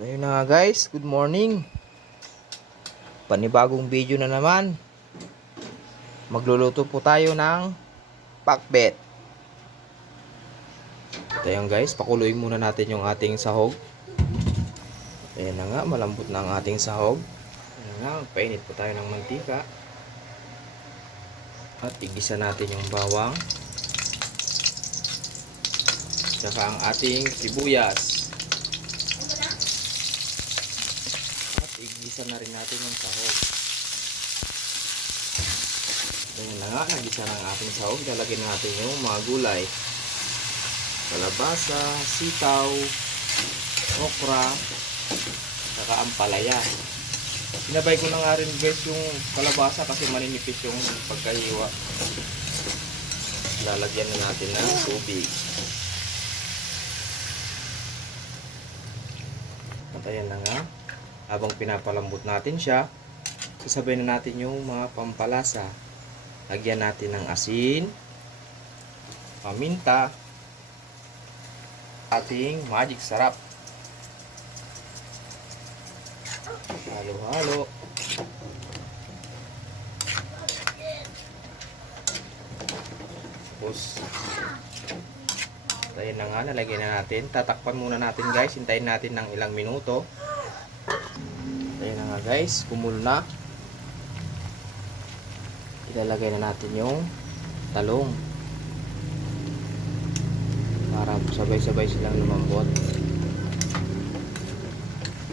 Ayun na nga guys, good morning. Panibagong video na naman. Magluluto po tayo ng pakbet. Ayun guys, pakuluin muna natin yung ating sahog. Ayan na nga, malambot na ang ating sahog. Ayan nga, painit po tayo ng mantika. At igisa natin yung bawang. Tsaka ang ating sibuyas. Igisa na rin natin yung sahog. Ayan na nga, nagisa na ang ating sahog. Lalagyan natin yung mga gulay. Kalabasa, sitaw, okra, saka ampalaya. Sinabay ko na nga rin guys yung kalabasa kasi maninipis yung pagkahiwa. Lalagyan na natin ng tubig. At ayan na nga. Habang pinapalambot natin siya, sasabay na natin yung mga pampalasa. Lagyan natin ng asin, paminta, ating magic sarap. Halo-halo. Tapos, tayo na nga, nalagyan na natin. Tatakpan muna natin guys, hintayin natin ng ilang minuto. Ayan na nga guys, kumulo na. Ilalagay na natin yung talong para sabay-sabay silang lumambot.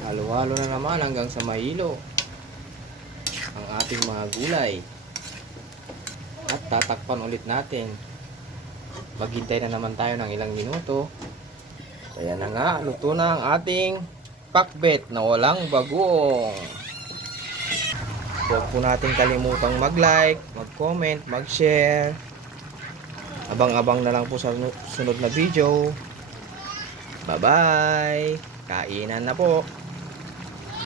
Halo-halo na naman hanggang sa mahilo ang ating mga gulay. At tatakpan ulit natin. Maghintay na naman tayo ng ilang minuto. Ayan na nga, luto na ang ating pakbet na walang bagoong. Huwag po natin kalimutang mag-like, mag-comment, mag-share. Abang-abang na lang po sa sunod na video. Bye-bye! Kainan na po!